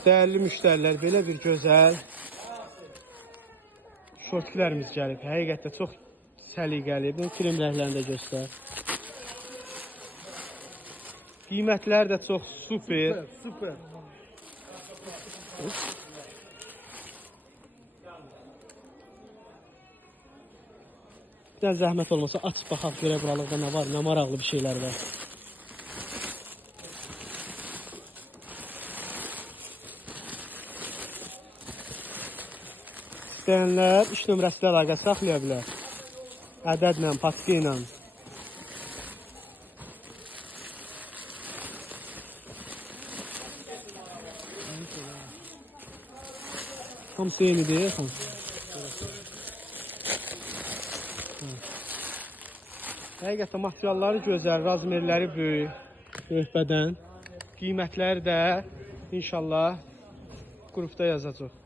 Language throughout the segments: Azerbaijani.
Değerli müştərilər, belə bir gözəl şortlərimiz gəlib. Həqiqətən çox səliqəli. Bunu krem rənglərində göstər. Qiymətləri də çox super. Super. Bir də zəhmət olmasa aç baxaq görə buralıqda nə var, nə maraqlı bir şeylər var. İstəyənlər iş nömrəsi ilə əlaqə saxlaya bilər. Ədədlə, patqı ilə. Hamısı eynidir. Həqiqətən materialları gözəl, razmerləri böyük bədən. Qiymətləri də inşallah qrupda yazacaq.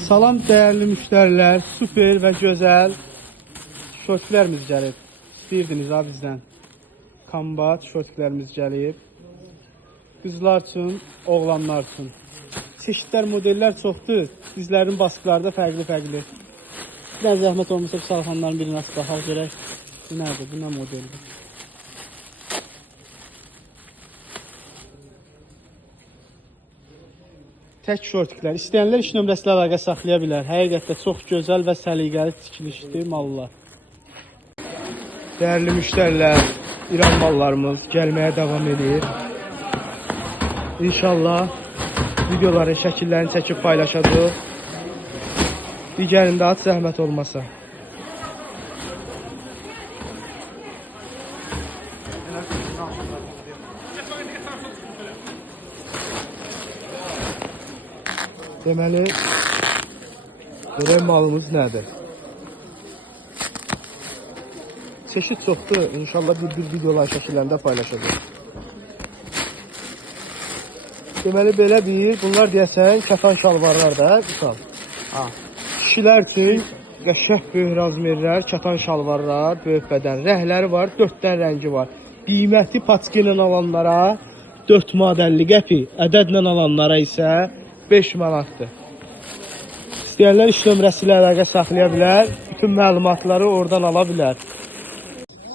Salam dəyərli müştərilər, super və gözəl şortlərimiz gəlib. İstəyirdiniz ha bizdən. Kombat şortlərimiz gəlib. Qızlar üçün, oğlanlar üçün. Çeşidlər, modellər çoxdur. Dizlərin baskıları da fərqli. Biraz zəhmət olmasa bu salxanların birini açıb baxaq görək. Bu nədir? Bu nə modeldir? Tək şortiklər. İstəyənlər iş nömrəsi ilə əlaqə saxlaya bilər. Həqiqətən çox gözəl və səliqəli tikilişdir mallar. Dəyərli müştərilər, İran mallarımız gəlməyə davam edir. İnşallah videoların şəkillərini çəkib paylaşacağıq. Digərində at zəhmət olmasa. Deməli, görək malımız nədir? Çeşid çoxdur. İnşallah bir videolar şəkillərində paylaşacağıq. Deməli, belə bunlar deyəsən kətan şalvarlar da, misal. Kişilər üçün qəşəng böyük razmerlər, kətan şalvarlar, böyük bədən. Rəhləri var, 4 dən rəngi var. Qiyməti patqı ilə alanlara 4 manat 50 qəpik, ədədlə alanlara isə 5 manatdır. İstəyənlər iş nömrəsi ilə əlaqə saxlaya bilər. Bütün məlumatları oradan ala bilər.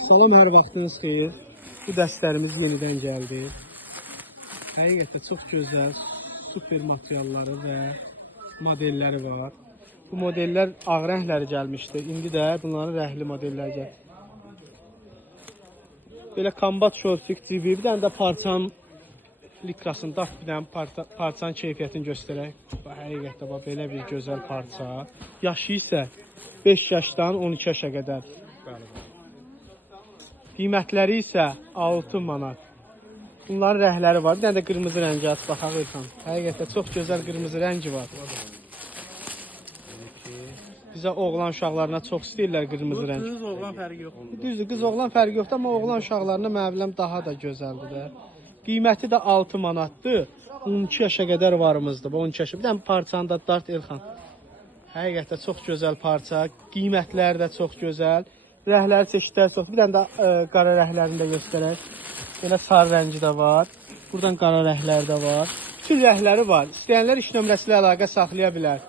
Salam, hər vaxtınız xeyir. Bu dəstlərimiz yenidən gəldi. Həqiqətən çox gözəl, super materialları və modelləri var. Bu modellər ağ rəngləri gəlmişdi. İndi də bunların rəhli modelləri gəlir. Belə kombat şortik cibi, bir dənə də parçam likrasını daf bir dənə parçanın keyfiyyətini göstərək. Həqiqətən belə bir gözəl parça. Yaşı isə 5 yaşdan 12 yaşa qədər. Qiymətləri isə 6 manat. Bunların rəhləri var. Bir dənə də qırmızı rəngi aç baxaq İlhan. Həqiqətən çox gözəl qırmızı rəngi var. Bizə oğlan uşaqlarına çox istəyirlər qırmızı rəng. Qız oğlan fərqi yoxdur. Düzdür, qız oğlan fərqi yoxdur, amma oğlan uşaqlarına məvləm daha da gözəldir də. Qiyməti də 6 manatdır. 12 yaşa qədər varımızdır. Bu 12 yaşa. Bir dənə parçanı da dart İlxan. Həqiqətən çox gözəl parça. Qiymətləri də çox gözəl. Rəhləri çeşidləri çox. Bir dənə də qara rəhlərini də göstərək. Belə sarı rəngi də var. Buradan qara rəhləri də var. Bütün rəhləri var. İstəyənlər iş nömrəsi ilə əlaqə saxlaya bilər.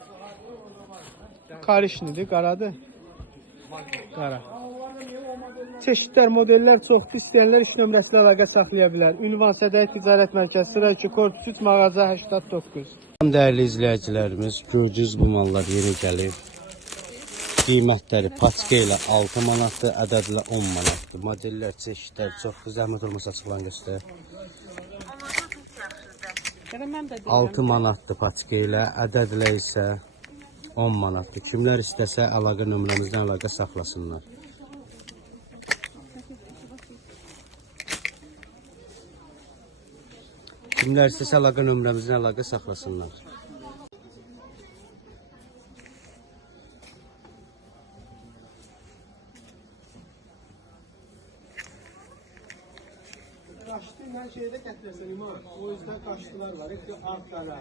Karışnidir, qaradır. Qara. Çeşidlər, modellər çoxdur. İstəyənlər iş nömrəsi ilə əlaqə saxlaya bilər. Ünvan Sədəy Ticarət Mərkəzi, sıra 2, korpus 3, mağaza 89. Dəyərli izləyicilərimiz, görücünüz bu mallar yeni gəlib. Qiymətləri paçka ilə 6 manatdır, ədədlə 10 manatdır. Modellər, çeşidlər çoxdur. Zəhmət olmasa açıqlan göstər. 6 manatdır paçka ilə, ədədlə isə 10 manatdır. Kimlər istəsə əlaqə nömrəmizdən əlaqə saxlasınlar. Kimlər istəsə əlaqə nömrəmizdən əlaqə saxlasınlar. Qaçdı, mən şeydə gətirəsən İman. O yüzden qaçdılar var. Hep artlara.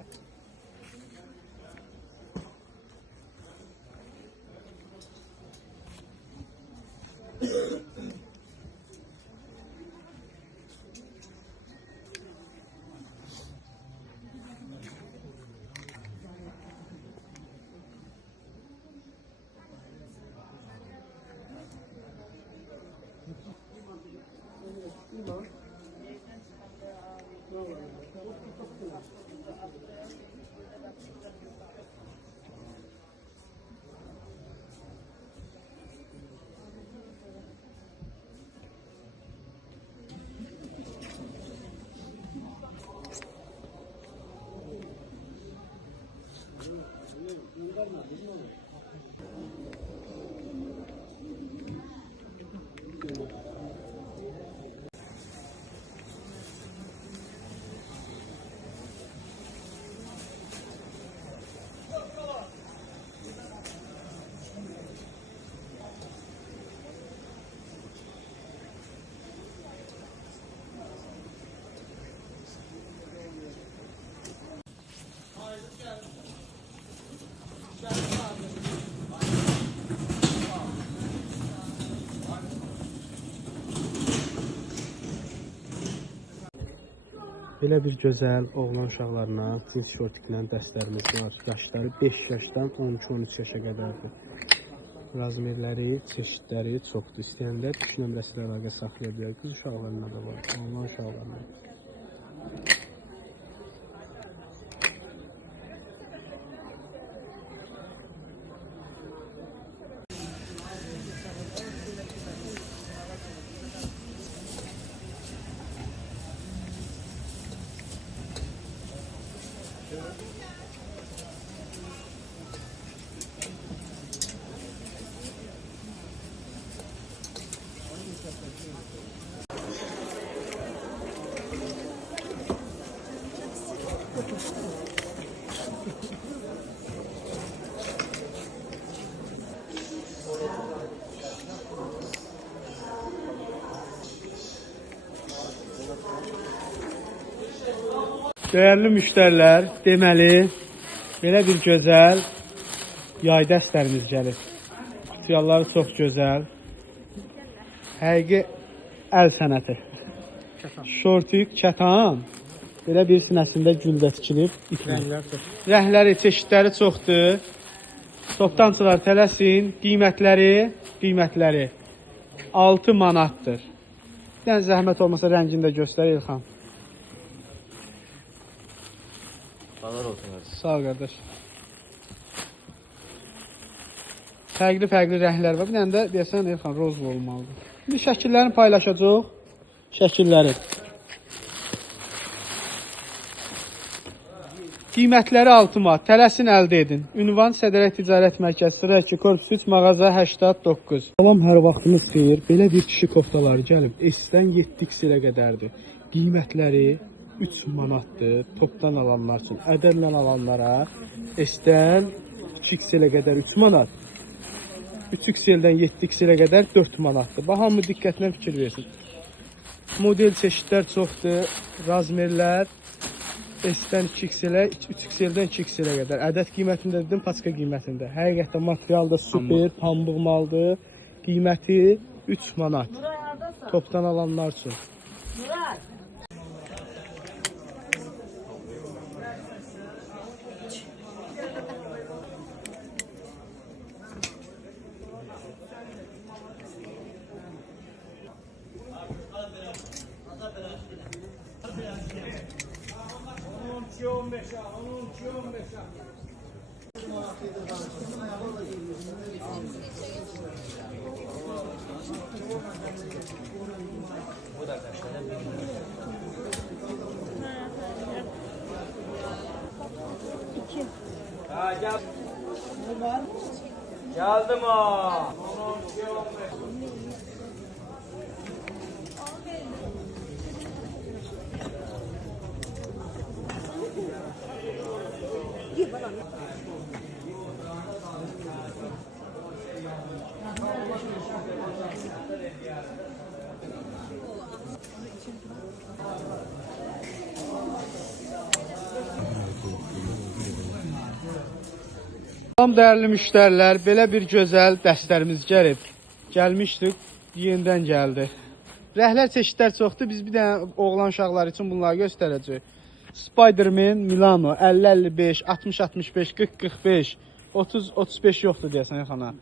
Belə bir gözəl oğlan uşaqlarına cins şortiklə dəstlərimiz var. Yaşları 5 yaşdan 12-13 yaşa qədərdir. Razmerləri, çeşidləri çoxdur. İstəyənlər 3 nömrəsi ilə əlaqə saxlaya bilər. Qız uşaqlarına da var, oğlan uşaqlarına. Değerli müştərilər, deməli, belə bir gözəl yay dəstlərimiz gəlir. Fiyalları çox gözəl. Həqiqi əl sənəti. Şortik, kətan. Belə bir sinəsində güldə tikilib. Rəhləri, çeşidləri çoxdur. Toptançılar tələsin. Qiymətləri 6 manatdır. Bir dənə zəhmət olmasa rəngini də göstər İlxan. Sağ ol qardaş. Fərqli rənglər var. Bir dənə də deyəsən Elxan roz olmalıdır. İndi şəkillərini paylaşacaq. Şəkilləri. Qiymətləri 6 manat. Tələsin əldə edin. Ünvan Sədrət Ticarət Mərkəzi sıra 2 korpus 3 mağaza 89. Salam, hər vaxtınız xeyir. Belə bir kişi koftaları gəlib. S-dən 7x-ə qədərdir. Qiymətləri 3 manatdır. Topdan alanlar üçün. Ədədlə alanlara S-dən 2x-ə qədər 3 manat. 3x-dən 7x-ə qədər 4 manatdır. Hamı diqqətlə fikir versin. Model çeşidlər çoxdur. Razmerlər S-dən 2x-ə, 3x-dən 2x-ə qədər. Ədəd qiymətində dedim, paçka qiymətində. Həqiqətən material da super, pambıq maldır. Qiyməti 3 manat. Topdan alanlar üçün. Geldim ha. Salam dəyərli müştərilər, belə bir gözəl dəstlərimiz gəlib. Gəlmişdik, yenidən gəldi. Rəhlər çeşidlər çoxdur, biz bir dənə oğlan uşaqları üçün bunları göstərəcəyik. Spiderman, Milano, 50-55, 60-65, 40-45, 30-35 yoxdur deyəsən yaxana.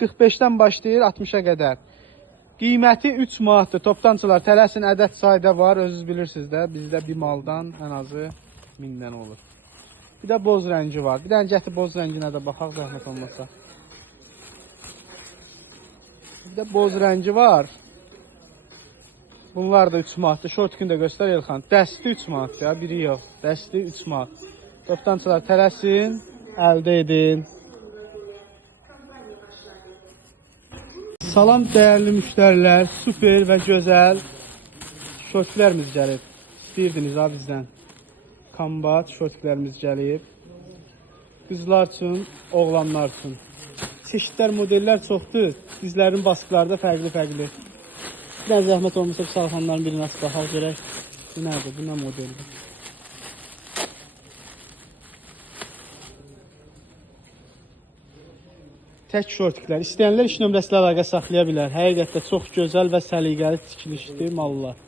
45-dən başlayır 60-a qədər. Qiyməti 3 manatdır, toptançılar tələsin, ədəd sayda var, özünüz bilirsiniz də, bizdə bir maldan ən azı 1000 dənə olur. Bir də boz rəngi var. Bir dənə gətir boz rənginə də baxaq, zəhmət olmasa. Bir də boz rəngi var. Bunlar da 3 manatdır. Şortikini də göstər Elxan. Dəsti 3 manat ya, biri yox. Dəsti 3 manat. Toptançılar tələsin, əldə edin. Salam dəyərli müştərilər, super və gözəl şortlərimiz gəlib. İstəyirdiniz ha bizdən. Kombat şortlərimiz gəlib. Qızlar üçün, oğlanlar üçün. Çeşidlər, modellər çoxdur. Dizlərin basıqları da fərqli-fərqli. Biraz zəhmət olmasa bu salxanların birini açıb baxaq görək. Bu nədir? Bu nə modeldir? Tək şortiklər. İstəyənlər iş nömrəsilə əlaqə saxlaya bilər. Həqiqətdə çox gözəl və səliqəli tikilişdir mallar.